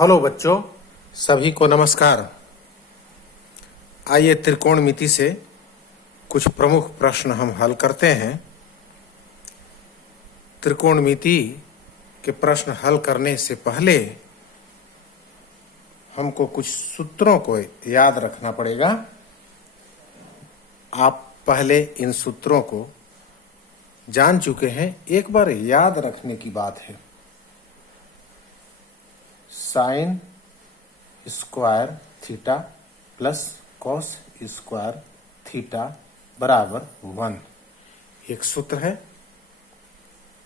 Hello बच्चों, सभी को नमस्कार। आइए त्रिकोणमिति से कुछ प्रमुख प्रश्न हम हल करते हैं। त्रिकोणमिति के प्रश्न हल करने से पहले हमको कुछ सूत्रों को याद रखना पड़ेगा। आप पहले इन सूत्रों को जान चुके हैं, एक बार याद रखने की बात है। Sine square theta plus cos square theta बराबर 1 एक सूत्र है।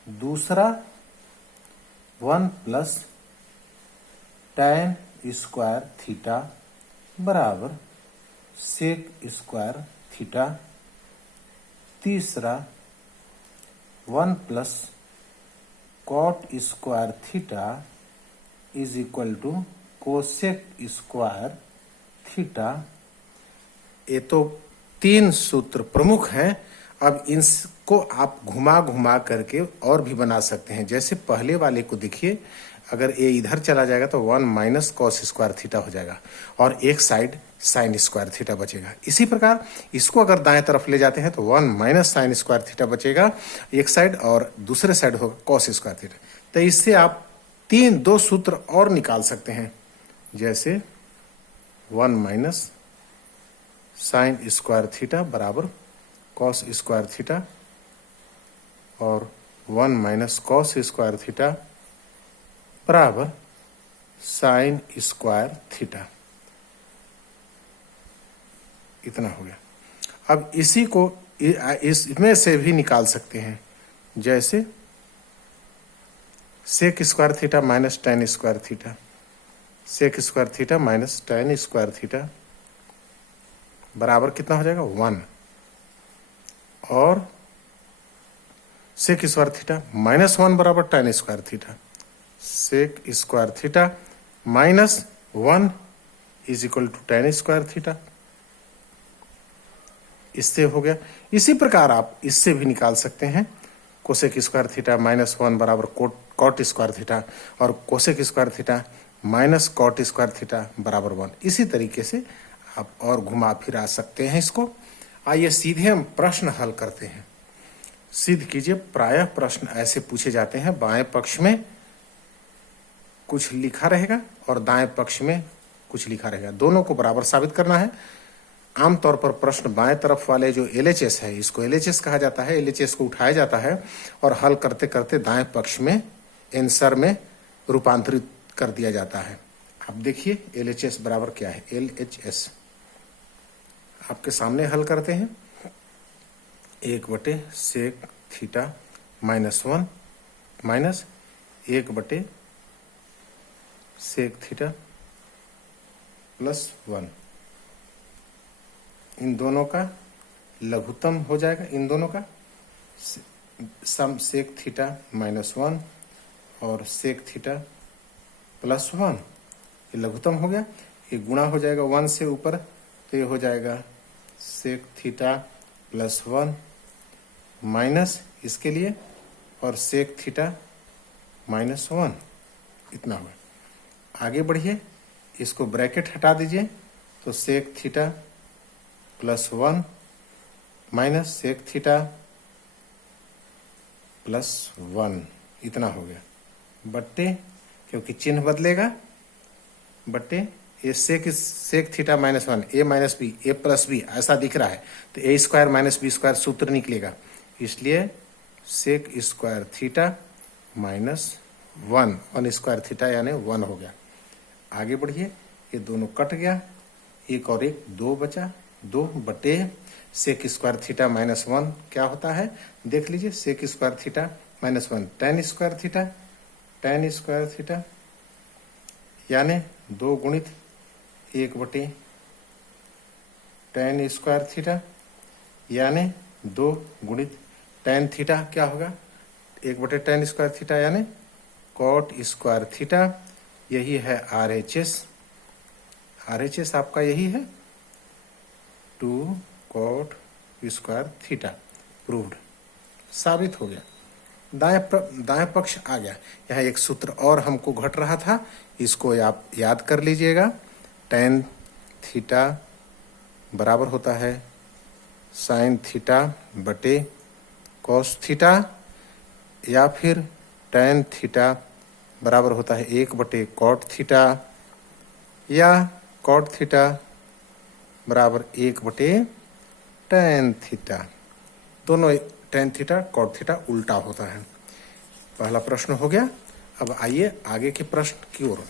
दूसरा 1 प्लस tan स्क्वायर थीटा बराबर सेक स्क्वायर थीटा। तीसरा 1 plus cot square theta is equal to cosec square theta. ये तो 3 सूत्र प्रमुख हैं। अब इनको आप घुमा घुमा करके और भी बना सकते हैं। जैसे पहले वाले को देखिए, अगर ये इधर चला जाएगा तो 1 माइनस कॉस स्क्वायर थीटा हो जाएगा और एक साइड साइन स्क्वायर थीटा बचेगा। इसी प्रकार इसको अगर दाएं तरफ ले जाते हैं तो 1 माइनस साइन स्क्वायर थीटा बचेगा एक साइड और दूसरे साइड होगा कॉस स्क्वायर थीटा। तो इससे आप 2 सूत्र और निकाल सकते हैं। जैसे 1 माइनस साइन स्क्वायर थीटा बराबर कॉस स्क्वायर थीटा और 1 माइनस कॉस स्क्वायर थीटा बराबर साइन स्क्वायर थीटा। इतना हो गया। अब इसी को इसमें से भी निकाल सकते हैं। जैसे sec square theta minus tan square theta, sec square theta minus tan square theta बराबर कितना हो जाएगा 1 और सेक स्क्वायर थीटा माइनस 1 बराबर tan square theta. Sec square theta minus 1 is equal to tan square theta. इससे हो गया। इसी प्रकार आप इससे भी निकाल सकते हैं। कोसेक स्क्वायर थीटा माइनस 1 बराबर कॉट स्क्वायर थीटा और cosec square theta minus cot square theta बराबर 1। इसी तरीके से आप और घुमा फिरा सकते हैं इसको। आइए सीधे हम प्रश्न हल करते हैं। सिद्ध कीजिए। प्रायः प्रश्न ऐसे पूछे जाते हैं, बाएं पक्ष में कुछ लिखा रहेगा और दाएं पक्ष में कुछ लिखा रहेगा, दोनों को बराबर साबित करना है। आमतौर पर प्रश्न बाएं तरफ वाले जो LHS है, इसको LHS कहा जाता है। LHS को उठाया जाता है और हल करते करते दाएं पक्ष में आंसर में रूपांतरित कर दिया जाता है। आप देखिए LHS बराबर क्या है। LHS आपके सामने हल करते हैं। 1 sec theta minus 1 minus 1 sec theta plus 1। इन दोनों का लघुत्तम हो जाएगा। इन दोनों का सम सेक थीटा माइनस 1 और सेक थीटा प्लस 1, ये लघुत्तम हो गया। ये गुणा हो जाएगा 1 से ऊपर, तो ये हो जाएगा सेक थीटा प्लस 1 माइनस इसके लिए और सेक थीटा माइनस 1। इतना होगा। आगे बढ़िए, इसको ब्रैकेट हटा दीजिए तो sec theta plus 1 minus sec theta plus 1 इतना हो गया। बट्टे, क्योंकि चिन्ह बदलेगा, बट्टे ये sec theta minus 1 a minus B A plus B ऐसा दिख रहा है, तो a square minus B square सूत्र निकलेगा। इसलिए sec square theta minus 1 square theta यानी 1 हो गया। आगे बढ़िए, ये दोनों कट गया, एक और एक 2 बचा। 2 बटे सेक स्क्वायर थीटा माइनस 1 क्या होता है देख लीजिए। Sec square theta minus 1 tan square theta, tan square theta यानी 2 गुणित 1 बटे tan स्क्वायर थीटा यानी 2 गुणित tan थीटा क्या होगा 1 बटे tan स्क्वायर थीटा यानी कॉट स्क्वायर थीटा। यही है RHS। RHS आपका यही है 2 कॉट स्क्वायर थीटा। प्रूव्ड, साबित हो गया। दाएं पक्ष आ गया। यहाँ एक सूत्र और हमको घट रहा था, इसको आप याद कर लीजिएगा। tan थीटा बराबर होता है sin थीटा बटे cos थीटा, या फिर tan थीटा बराबर होता है 1 बटे cot थीटा, या cot थीटा बराबर 1 बटे tan थीटा। दोनों tan थीटा cot थीटा उल्टा होता है। पहला प्रश्न हो गया। अब आइए आगे के प्रश्न की ओर।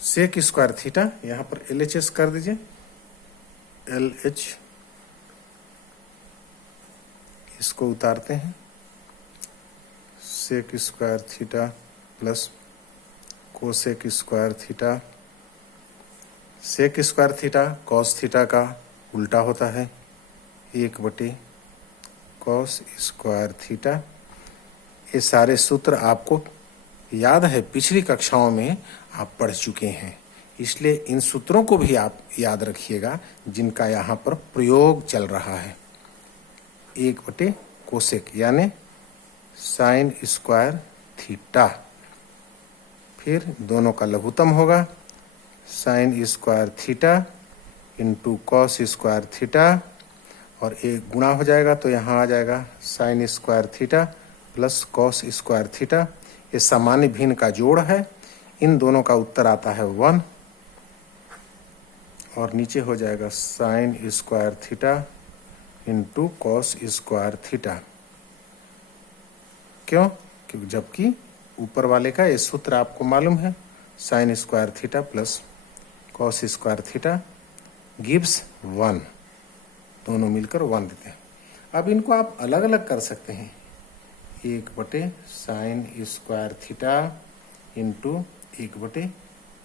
सेक स्क्वायर थीटा, यहाँ पर LHS कर दीजिए, LH इसको उतारते हैं। Sec square theta plus cosec square theta. Sec square theta cos theta का उल्टा होता है 1 बटे कॉस स्क्वायर थीटा। ये सारे सूत्र आपको याद है, पिछली कक्षाओं में आप पढ़ चुके हैं, इसलिए इन सूत्रों को भी आप याद रखिएगा जिनका यहाँ पर प्रयोग चल रहा है। 1 बटे कोसेक यानी साइन स्क्वायर थीटा, फिर दोनों का लघुत्तम होगा sine square theta into cos square theta, और एक गुणा हो जाएगा तो यहाँ आ जाएगा sine square theta plus cos square theta. ये सामान्य भिन्न का जोड़ है। इन दोनों का उत्तर आता है 1, और नीचे हो जाएगा sine square theta into cos square theta. क्यों? क्योंकि जबकि ऊपर वाले का ये सूत्र आपको मालूम है, sine square theta plus cos square theta gives 1, दोनों मिलकर 1 देते हैं। अब इनको आप अलग अलग कर सकते हैं, 1 बटे साइन स्क्वायर थीटा इंटू 1 बटे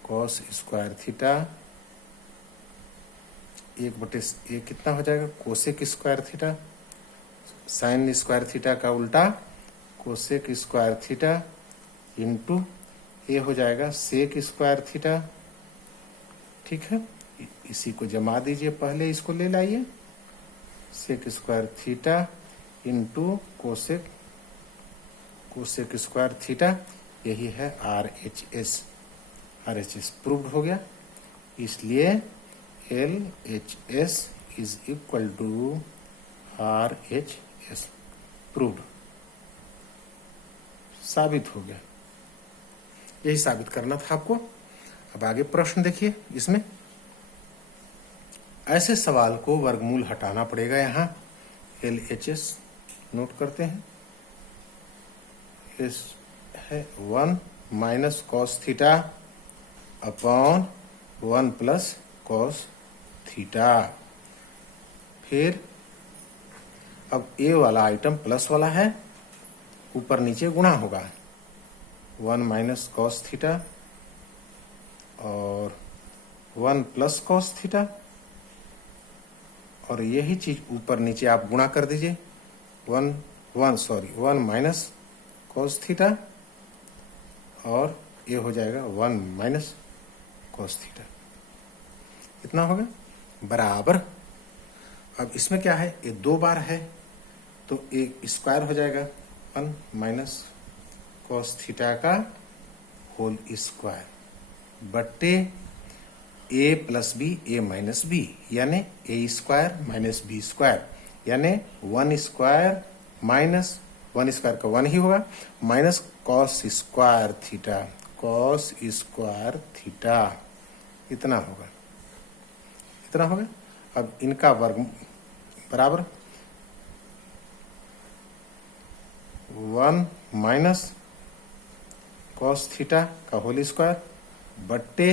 कॉस स्क्वायर थीटा, 1 बटे ये कितना हो जाएगा cosec square theta, sine square theta का उल्टा कोसेक स्क्वायर थीटा इंटू ये हो जाएगा सेक स्क्वायर थीटा। ठीक है, इसी को जमा दीजिए, पहले इसको ले लाइए, sec square theta into cosec square theta, यही है RHS। RHS प्रूव्ड हो गया, इसलिए LHS is equal to RHS, proved, साबित हो गया। यही साबित करना था आपको। अब आगे प्रश्न देखिए, इसमें ऐसे सवाल को वर्गमूल हटाना पड़ेगा। यहाँ LHS नोट करते हैं, इस है 1 माइनस cos theta upon 1 plus cos theta. फिर अब ए वाला आइटम प्लस वाला है, ऊपर नीचे गुणा होगा, 1 माइनस कॉस थीटा और 1 प्लस कॉस थीटा, और यही चीज ऊपर नीचे आप गुणा कर दीजिए, 1 माइनस कॉस थीटा, और ये हो जाएगा 1 माइनस कॉस थीटा। कितना होगा बराबर। अब इसमें क्या है, ये 2 बार है तो एक स्क्वायर हो जाएगा 1 माइनस कॉस थीटा का होल स्क्वायर बट्टे a plus B a minus B, यानी a square minus B square, यानी 1 स्क्वायर माइनस 1 स्क्वायर का 1 ही होगा, minus cos square theta, cos square theta, इतना होगा, इतना होगा। अब इनका वर्ग बराबर 1 माइनस कॉस थीटा का होल स्क्वायर बट्टे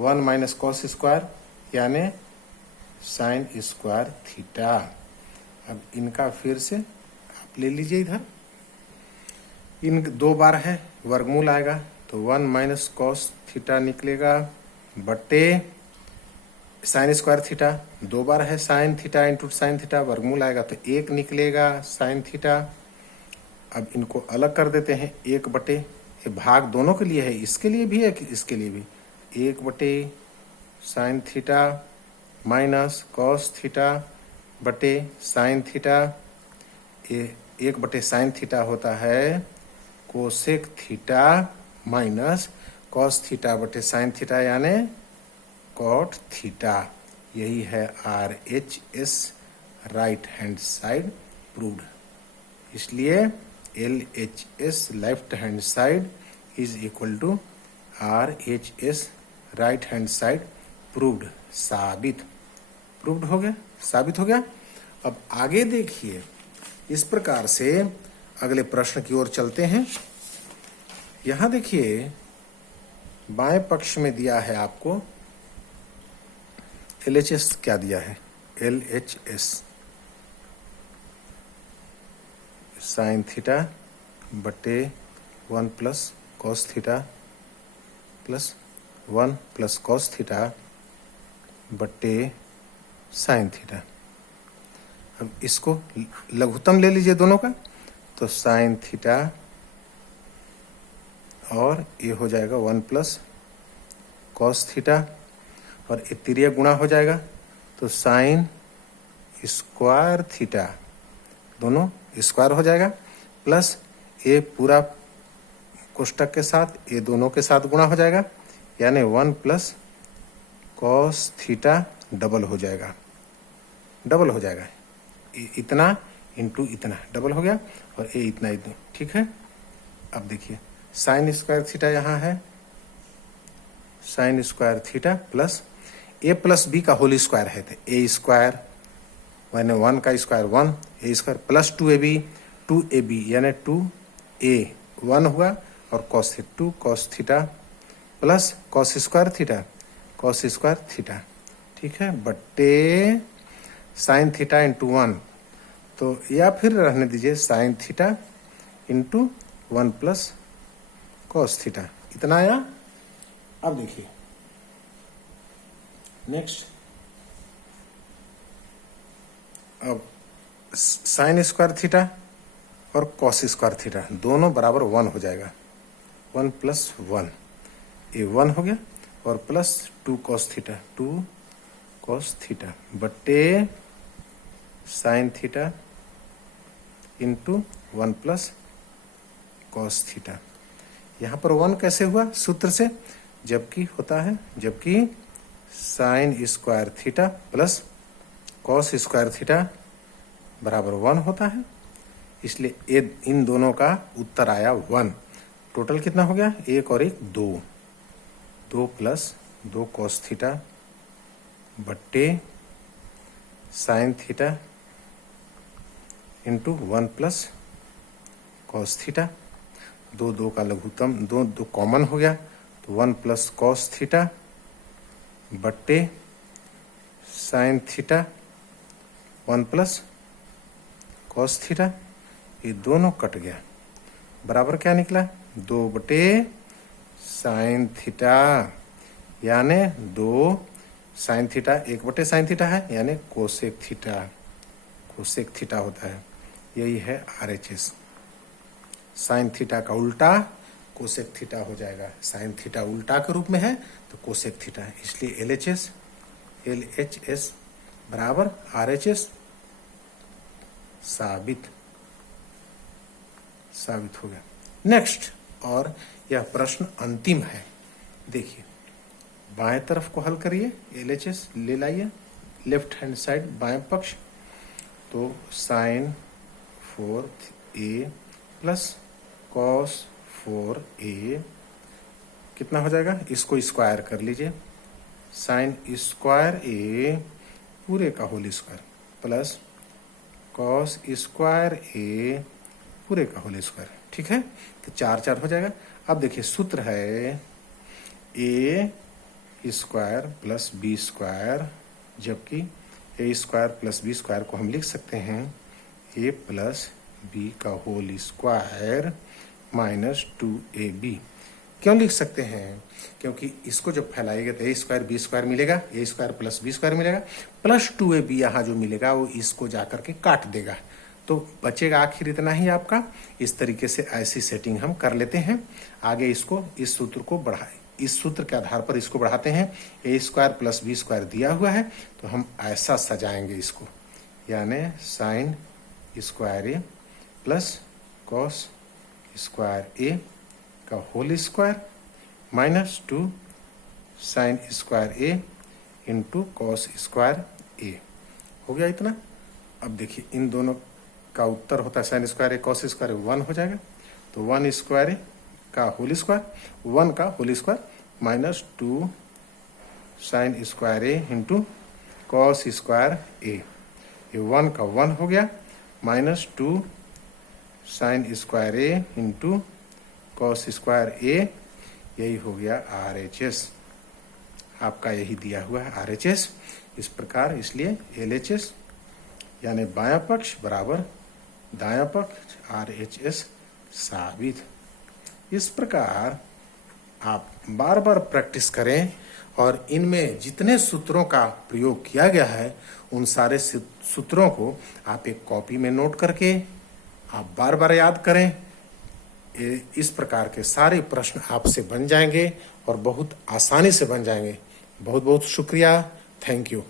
1 माइनस कॉस स्क्वायर यानी साइन स्क्वायर थीटा। अब इनका फिर से आप ले लीजिए, इधर इन 2 बार है, वर्गमूल आएगा तो 1 माइनस कॉस थीटा निकलेगा बट्टे साइन स्क्वायर थीटा, 2 बार है sine theta into sine theta, वर्गमूल आएगा तो 1 निकलेगा साइन थीटा। अब इनको अलग कर देते हैं, 1 बटे, ये भाग दोनों के लिए है, इसके लिए भी है कि इसके लिए भी, 1 बटे sine theta minus cos theta बटे साइन थीटा, ये 1/sin थीटा होता है cosec theta minus cos theta बटे साइन थीटा यानी कॉट थीटा। यही है RHS right hand side proved. इसलिए LHS left hand side is equal to RHS right hand side proved. Proved हो गया, साबित हो गया। अब आगे देखिए, इस प्रकार से अगले प्रश्न की ओर चलते हैं। यहां देखिए बाएं पक्ष में दिया है आपको LHS क्या दिया है, LHS साइन थीटा बटे 1 plus cos theta plus 1 plus cos theta बटे साइन थीटा। अब इसको लघुत्तम ले लीजिए दोनों का, तो साइन थीटा और ये हो जाएगा 1 प्लस कॉस थीटा और ये तिर्यक गुणा हो जाएगा तो साइन स्क्वायर थीटा, दोनों स्क्वायर हो जाएगा, प्लस ये पूरा कोष्टक के साथ ये दोनों के साथ गुणा हो जाएगा यानी 1 प्लस कॉस थीटा डबल हो जाएगा, इतना इंटू इतना डबल हो गया और ये इतना इतना। ठीक है, अब देखिए साइन स्क्वायर थीटा यहाँ है, साइन स्क्वायर थीटा प्लस ए प्लस बी का होल स्क्वायर है तो ए स्क्वायर यानी 1 का स्क्वायर 1 ए स्क्वायर प्लस 2ab यानी 2a 1 हुआ और cos 2 cos theta plus cos square theta. ठीक है, बट्टे साइन थीटा इंटू 1, तो या फिर रहने दीजिए sine theta into 1 plus cos theta, इतना आया। अब देखिए नेक्स्ट, अब साइन स्क्वायर थीटा और कॉस स्क्वायर थीटा दोनों बराबर 1 हो जाएगा, 1 प्लस 1 ये 1 हो गया और प्लस 2 कॉस थीटा बट्टे sine theta into 1 plus cos theta. यहाँ पर 1 कैसे हुआ, सूत्र से, जबकि sine square theta plus cos square theta बराबर 1 होता है, इसलिए इन दोनों का उत्तर आया 1। टोटल कितना हो गया, 1 और 1 2 प्लस 2 कॉस थीटा बट्टे sine theta into 1 plus cos theta. 2 का लघुत्तम 2 कॉमन हो गया तो 1 प्लस कॉस थीटा बट्टे sine theta 1 plus cos theta, ये दोनों कट गया, बराबर क्या निकला 2 बटे साइन थीटा यानी 2 साइन थीटा 1 बटे साइन थीटा है यानी कोसेक थीटा होता है। यही है RHS। साइन थीटा का उल्टा कोसेक थीटा हो जाएगा, साइन थीटा उल्टा के रूप में है तो कोसेक थीटा है, इसलिए LHS बराबर RHS साबित हो गया। नेक्स्ट, और यह प्रश्न अंतिम है। देखिए बाएं तरफ को हल करिए, LHS ले लाइए लेफ्ट हैंड साइड बाएं पक्ष, तो sign 4a plus cos 4a कितना हो जाएगा, इसको स्क्वायर कर लीजिए, साइन स्क्वायर a पूरे का whole square plus cos square a पूरे का होल स्क्वायर। ठीक है, तो 4 हो जाएगा। अब देखिए सूत्र है a square plus b square, जबकि a square plus b square को हम लिख सकते हैं a प्लस b का होल स्क्वायर माइनस 2ab। क्यों लिख सकते हैं, क्योंकि इसको जब फैलाएगा तो a स्क्वायर b स्क्वायर मिलेगा, a square plus b square मिलेगा, प्लस 2ab यहाँ जो मिलेगा वो इसको जाकर के काट देगा, तो बचेगा आखिर इतना ही आपका। इस तरीके से ऐसी सेटिंग हम कर लेते हैं। आगे इसको इस सूत्र के आधार पर इसको बढ़ाते हैं। a square plus b square दिया हुआ है तो हम ऐसा सजाएंगे इसको, यानी sine square a plus cos square A का whole square minus 2 sine square A into cos square A. हो गया इतना। अब देखिए इन दोनों का उत्तर होता है साइन स्क्वायर ए कॉस स्क्वायर 1 हो जाएगा, तो 1 स्क्वायर ए का होल स्क्वायर 1 का whole square minus 2 sine square A into cos square A. ये 1 का 1 हो गया minus 2 sine square A into cos square A. यही हो गया RHS। आपका यही दिया हुआ है RHS इस प्रकार, इसलिए LHS यानी बायां पक्ष बराबर दायां पक्ष RHS साबित। इस प्रकार आप बार बार प्रैक्टिस करें और इनमें जितने सूत्रों का प्रयोग किया गया है उन सारे सूत्रों को आप एक कॉपी में नोट करके आप बार बार याद करें। इस प्रकार के सारे प्रश्न आपसे बन जाएंगे और बहुत आसानी से बन जाएंगे। बहुत बहुत शुक्रिया। Thank you.